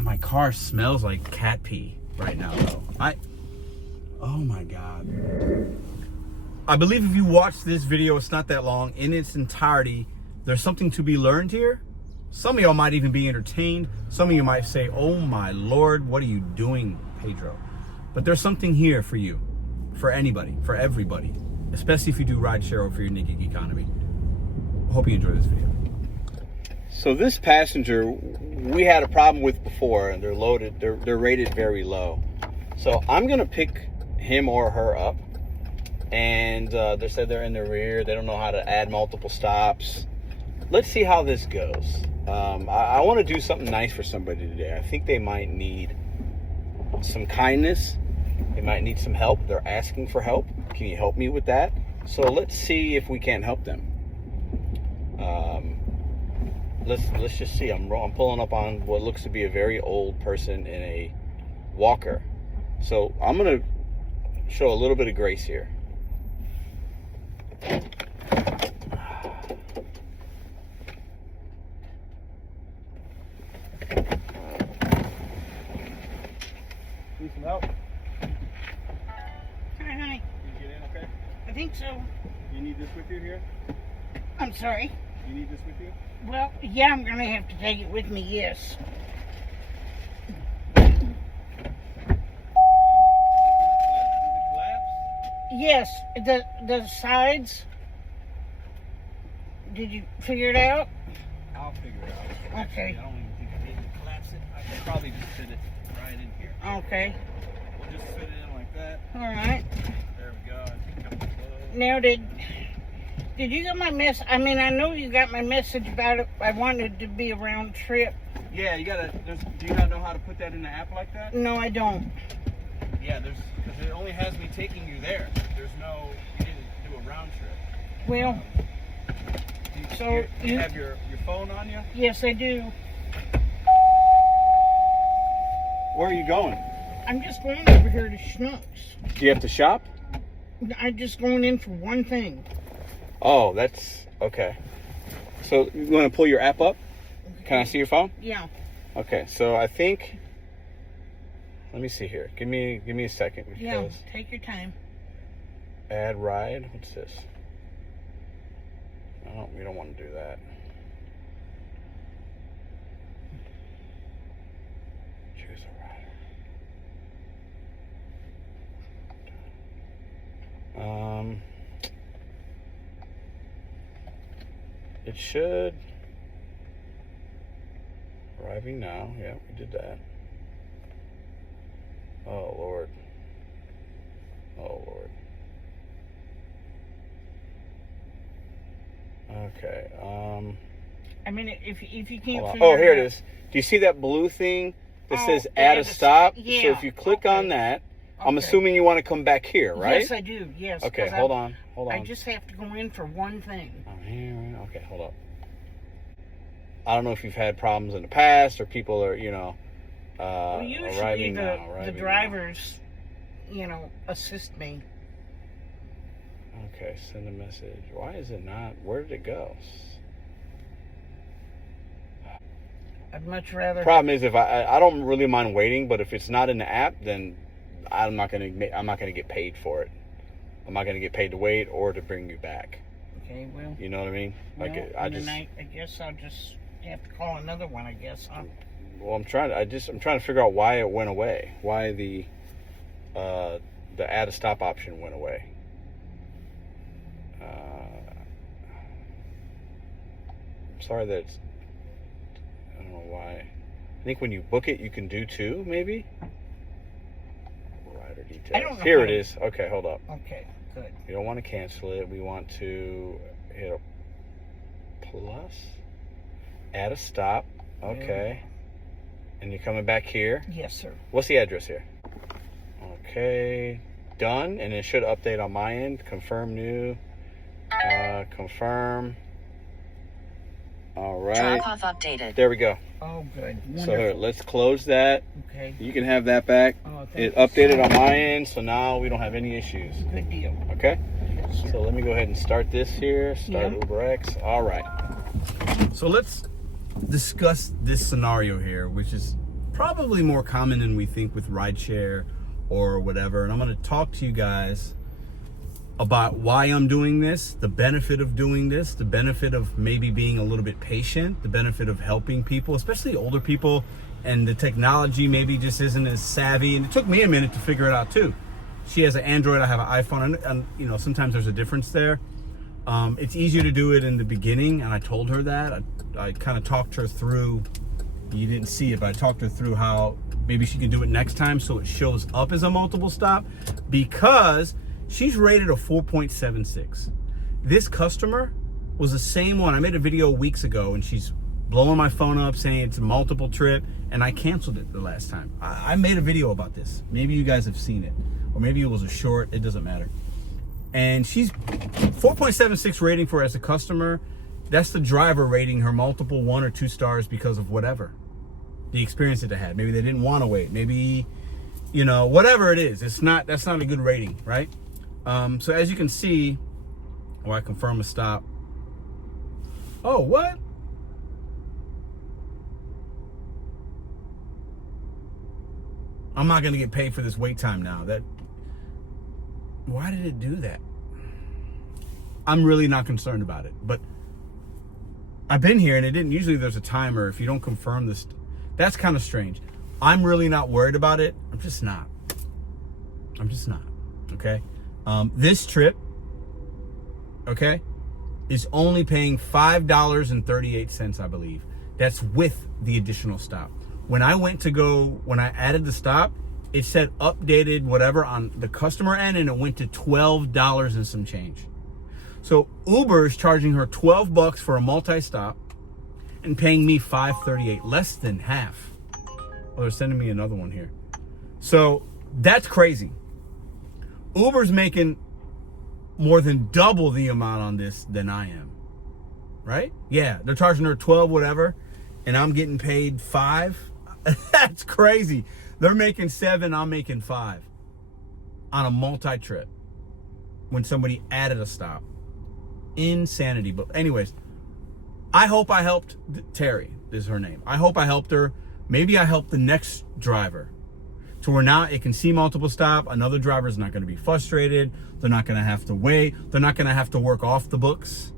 God, my car smells like cat pee right now, though. Oh my God. I believe if you watch this video, it's not that long, in its entirety, there's something to be learned here. Some of y'all might even be entertained. Some of you might say, oh my Lord, what are you doing, Pedro? But there's something here for you, for anybody, for everybody, especially if you do rideshare or for your gig economy. I hope you enjoy this video. So this passenger, we had a problem with before, and they're rated very low. So I'm gonna pick him or her up, and they said they're in the rear. They don't know how to add multiple stops. Let's see how this goes. I want to do something nice for somebody today. I think they might need some kindness. They might need some help. They're asking for help. Can you help me with that? So let's see if we can't help them. Let's just see. I'm pulling up on what looks to be a very old person in a walker. So I'm gonna show a little bit of grace here. Need some help? Hi, honey. Can you get in okay? I think so. You need this with you here? I'm sorry. You need this with you? Well, yeah, I'm going to have to take it with me, yes. Does it collapse? Yes, the sides. Did you figure it out? I'll figure it out. Okay. I don't even think I need to collapse it. I can probably just fit it right in here. Okay. We'll just fit it in like that. All right. There we go. I think I'm close. Now, did you get my mess? I mean, I know you got my message about it. I wanted to be a round trip. Yeah, you gotta. Do you not know how to put that in the app like that? No, I don't. Yeah, because it only has me taking you there. There's no. You didn't do a round trip. Well, so you have your phone on you? Yes, I do. Where are you going? I'm just going over here to Schnucks. Do you have to shop? I'm just going in for one thing. Oh, that's okay. So you want to pull your app up? Can I see your phone? Yeah. Okay, so I think. Let me see here. Give me a second. Because Yeah. Take your time. add ride. What's this? Oh, we don't want to do that. Choose a rider. It should. Arriving now. Yeah, we did that. Oh, Lord. Oh, Lord. Okay. I mean, if you can't. Oh, here it is. Do you see that blue thing that says add a stop? Yeah. So if you click on that, I'm assuming you want to come back here, right? Yes, I do. Yes. Okay, hold on. I just have to go in for one thing. Okay, hold up. I don't know if you've had problems in the past or people are, Well, usually arriving the now. drivers, assist me. Okay, send a message. Why is it not? Where did it go? I'd much rather. Problem is, if I don't really mind waiting, but if it's not in the app, then I'm not gonna get paid for it. I'm not gonna get paid to wait or to bring you back. Okay, well. You know what I mean? Well, I guess I'll just have to call another one. I guess. Huh? Well, I'm trying to figure out why it went away. Why the add a stop option went away. I'm sorry that I don't know why. I think when you book it, you can do two, maybe. Rider details. I don't know. Here it is. Okay, hold up. Okay, good. We don't want to cancel it. We want to hit a plus. Add a stop. Okay. And you're coming back here? Yes, sir. What's the address here? Okay. Done. And it should update on my end. Confirm new. Confirm. All right. Drop off updated. There we go. Oh, good. Wonderful. So here, let's close that. Okay. You can have that back. Oh, It thank you. updated on my end, so now we don't have any issues. Good deal. Okay? Yes, sir. So let me go ahead and start this here. Start Yeah. UberX. All right. So let's discuss this scenario here, which is probably more common than we think with rideshare or whatever. And I'm going to talk to you guys about why I'm doing this, the benefit of doing this, the benefit of maybe being a little bit patient, the benefit of helping people, especially older people, and the technology maybe just isn't as savvy. And it took me a minute to figure it out too. She has an Android, I have an iPhone, and you know, sometimes there's a difference there. It's easier to do it in the beginning, and I told her that. I kind of talked her through, you didn't see it, but I talked her through how maybe she can do it next time so it shows up as a multiple stop, because she's rated a 4.76. This customer was the same one. I made a video weeks ago and she's blowing my phone up saying it's a multiple trip, and I canceled it the last time. I made a video about this. Maybe you guys have seen it, or maybe it was a short, it doesn't matter. And she's 4.76 rating for her as a customer. That's the driver rating her multiple 1 or 2 stars because of whatever, the experience that they had. Maybe they didn't want to wait. Maybe, you know, whatever it is, that's not a good rating, right? So as you can see, I confirm a stop. Oh, what? I'm not going to get paid for this wait time now. Why did it do that? I'm really not concerned about it, but I've been here and it didn't. Usually there's a timer if you don't confirm this. That's kind of strange. I'm really not worried about it. I'm just not. Okay. This trip, okay, is only paying $5.38, I believe. That's with the additional stop. When I added the stop, it said updated whatever on the customer end, and it went to $12 and some change. So Uber is charging her $12 for a multi-stop and paying me $5.38, less than half. Well, they're sending me another one here. So that's crazy. Uber's making more than double the amount on this than I am, right? Yeah, they're charging her 12 whatever, and I'm getting paid 5. That's crazy. They're making 7, I'm making 5 on a multi-trip when somebody added a stop. Insanity. But anyways, I hope I helped Terry, is her name. I hope I helped her. Maybe I helped the next driver to where now it can see multiple stop. Another driver is not going to be frustrated. They're not going to have to wait. They're not going to have to work off the books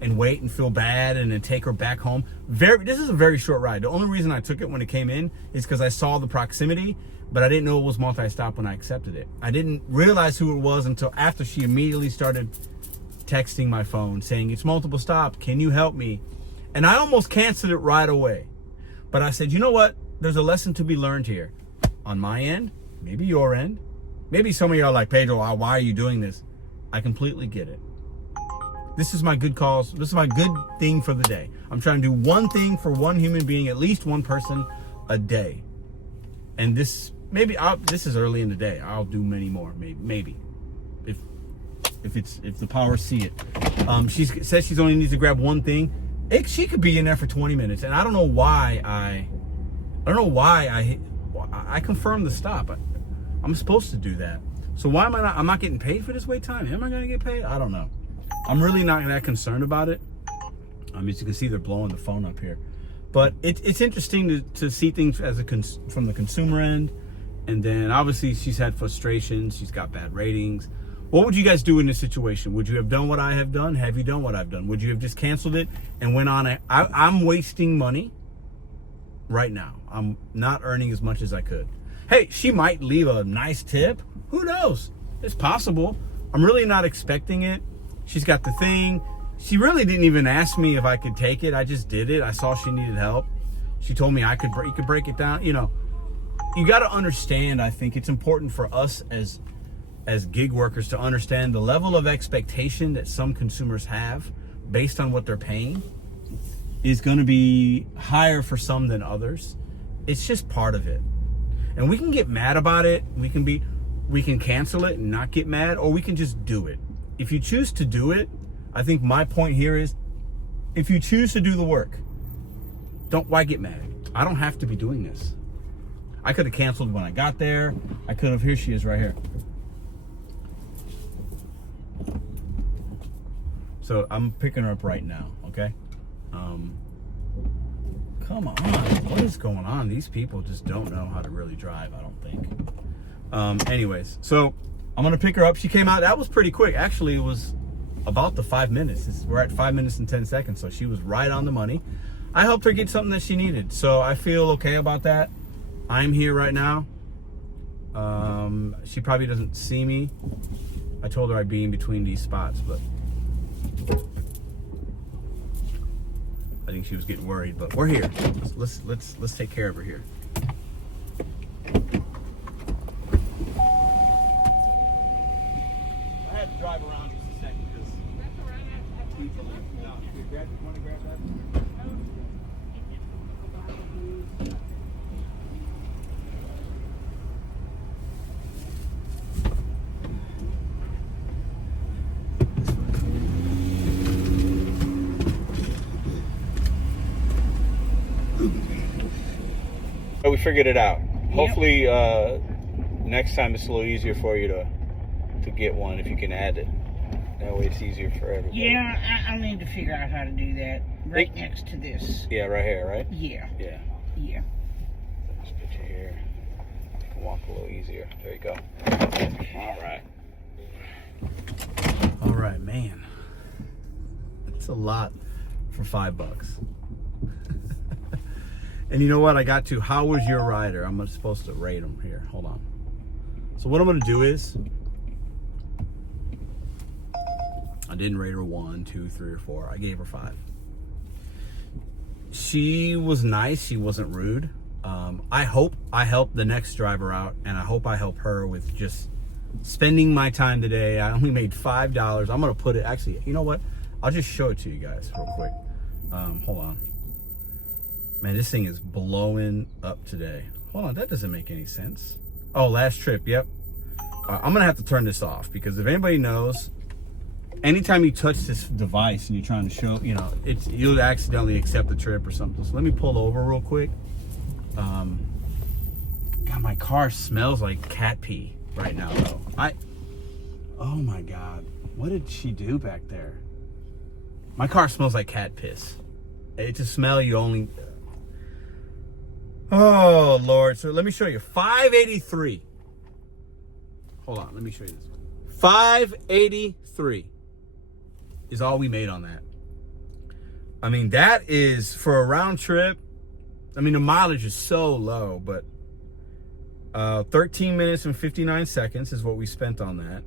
and wait and feel bad and then take her back home. This is a very short ride. The only reason I took it when it came in is because I saw the proximity, but I didn't know it was multi-stop when I accepted it. I didn't realize who it was until after she immediately started texting my phone saying, it's multiple stop, can you help me? And I almost canceled it right away. But I said, you know what? There's a lesson to be learned here. On my end, maybe your end. Maybe some of y'all are like, Pedro, why are you doing this? I completely get it. This is my good cause. This is my good thing for the day. I'm trying to do one thing for one human being, at least one person a day. And this is early in the day. I'll do many more, maybe. If the powers see it. She says she's only needs to grab one thing. She could be in there for 20 minutes, and I don't know why I confirmed the stop. I'm supposed to do that. So why am I not? I'm not getting paid for this wait time. Am I going to get paid? I don't know. I'm really not that concerned about it. As you can see, they're blowing the phone up here. But it's interesting to see things from the consumer end. And then obviously she's had frustrations. She's got bad ratings. What would you guys do in this situation? Would you have done what I have done? Have you done what I've done? Would you have just canceled it and went on? I'm wasting money right now. I'm not earning as much as I could. Hey, she might leave a nice tip. Who knows? It's possible. I'm really not expecting it. She's got the thing. She really didn't even ask me if I could take it. I just did it. I saw she needed help. She told me you could break it down. You know, you got to understand, I think it's important for us as gig workers to understand the level of expectation that some consumers have based on what they're paying is going to be higher for some than others. It's just part of it. And we can get mad about it. We can cancel it and not get mad, or we can just do it. If you choose to do it, I think my point here is, if you choose to do the work, why get mad? I don't have to be doing this. I could have canceled when I got there. Here she is right here. So I'm picking her up right now, okay? Come on. What is going on? These people just don't know how to really drive, I don't think. Anyways, so I'm going to pick her up. She came out. That was pretty quick. Actually, it was about the 5 minutes. We're at 5 minutes and 10 seconds. So she was right on the money. I helped her get something that she needed. So I feel okay about that. I'm here right now. She probably doesn't see me. I told her I'd be in between these spots, but I think she was getting worried, but we're here. Let's take care of her here. I had to drive around just a second because people. No, you want to grab that? We figured it out. Yep. Hopefully next time it's a little easier for you to get one if you can add it. That way it's easier for everybody. Yeah, I need to figure out how to do that. Right next to this. Yeah, right here, right? Yeah. Yeah. Yeah. Let's put you here. You can walk a little easier. There you go. All right. All right, man. It's a lot for $5. And you know what? I got to, how was your rider? I'm supposed to rate them here. Hold on. So what I'm going to do is, I didn't rate her 1, 2, 3, or 4. I gave her 5. She was nice. She wasn't rude. I hope I help the next driver out, and I hope I help her with just spending my time today. I only made $5. I'm going to put it, actually, you know what? I'll just show it to you guys real quick. Hold on. Man, this thing is blowing up today. Hold on, that doesn't make any sense. Oh, last trip, yep. I'm gonna have to turn this off because if anybody knows, anytime you touch this device and you're trying to show, you know, you'll accidentally accept the trip or something. So let me pull over real quick. God, my car smells like cat pee right now though. Oh my God, what did she do back there? My car smells like cat piss. It's a smell you only... Oh, Lord. So let me show you. 583. Hold on. Let me show you this. 583 is all we made on that. I mean, that is for a round trip. I mean, the mileage is so low, but 13 minutes and 59 seconds is what we spent on that.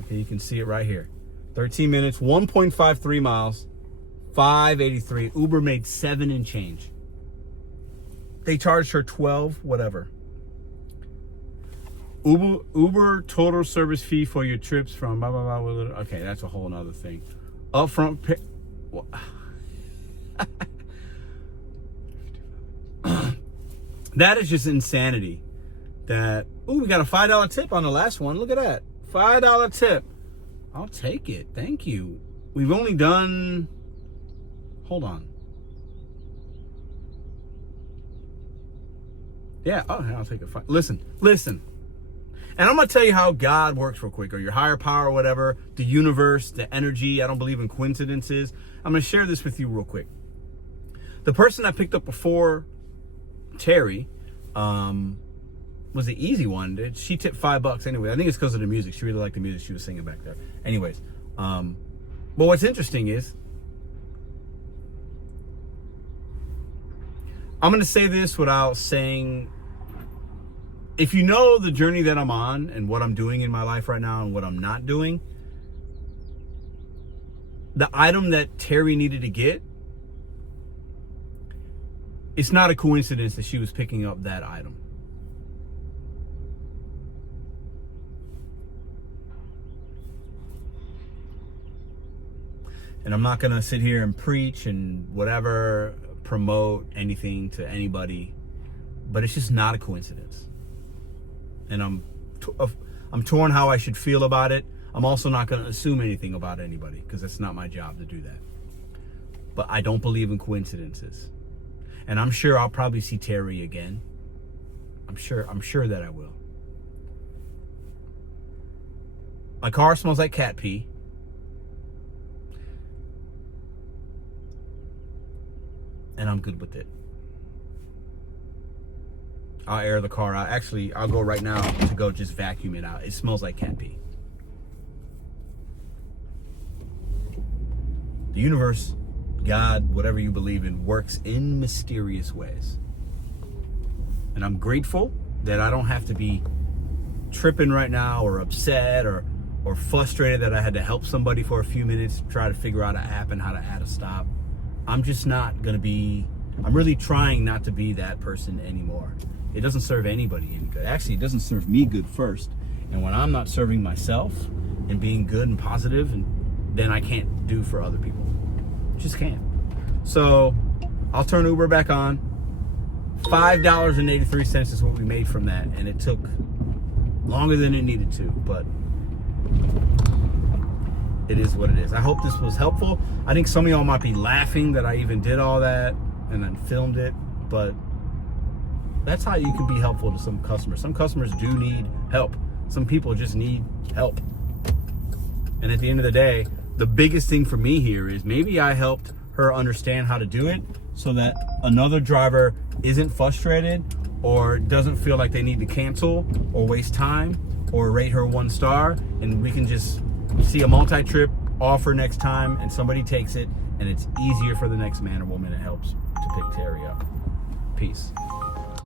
Okay, you can see it right here. 13 minutes, 1.53 miles, 583. Uber made 7 and change. They charged her 12, whatever. Uber total service fee for your trips from blah, blah, blah. Okay, that's a whole nother thing. Upfront pay. That is just insanity. That, we got a $5 tip on the last one. Look at that. $5 tip. I'll take it. Thank you. We've only done, hold on. Yeah, I'll take a $5. Listen. And I'm going to tell you how God works real quick, or your higher power, or whatever, the universe, the energy. I don't believe in coincidences. I'm going to share this with you real quick. The person I picked up before Terry was the easy one. She tipped $5 anyway. I think it's because of the music. She really liked the music she was singing back there. Anyways, but what's interesting is, I'm going to say this without saying, if you know the journey that I'm on and what I'm doing in my life right now and what I'm not doing, the item that Terry needed to get, it's not a coincidence that she was picking up that item. And I'm not going to sit here and preach and whatever, promote anything to anybody, but it's just not a coincidence. And I'm torn how I should feel about it. I'm also not going to assume anything about anybody because it's not my job to do that. But I don't believe in coincidences. And I'm sure I'll probably see Terry again. I'm sure that I will. My car smells like cat pee. And I'm good with it. I'll air the car out. Actually, I'll go right now to go just vacuum it out. It smells like cat pee. The universe, God, whatever you believe in, works in mysterious ways. And I'm grateful that I don't have to be tripping right now or upset or frustrated that I had to help somebody for a few minutes to try to figure out an app and how to add a stop. I'm just not going to be, I'm really trying not to be that person anymore. It doesn't serve anybody any good. Actually, it doesn't serve me good first. And when I'm not serving myself and being good and positive, and then I can't do for other people. Just can't. So I'll turn Uber back on. $5.83 is what we made from that, and it took longer than it needed to, but it is what it is. I hope this was helpful. I think some of y'all might be laughing that I even did all that and then filmed it, but that's how you can be helpful to some customers. Some customers do need help. Some people just need help. And at the end of the day, the biggest thing for me here is maybe I helped her understand how to do it so that another driver isn't frustrated or doesn't feel like they need to cancel or waste time or rate her 1 star, and we can just see a multi-trip offer next time and somebody takes it, and it's easier for the next man or woman it helps to pick Terry up. Peace.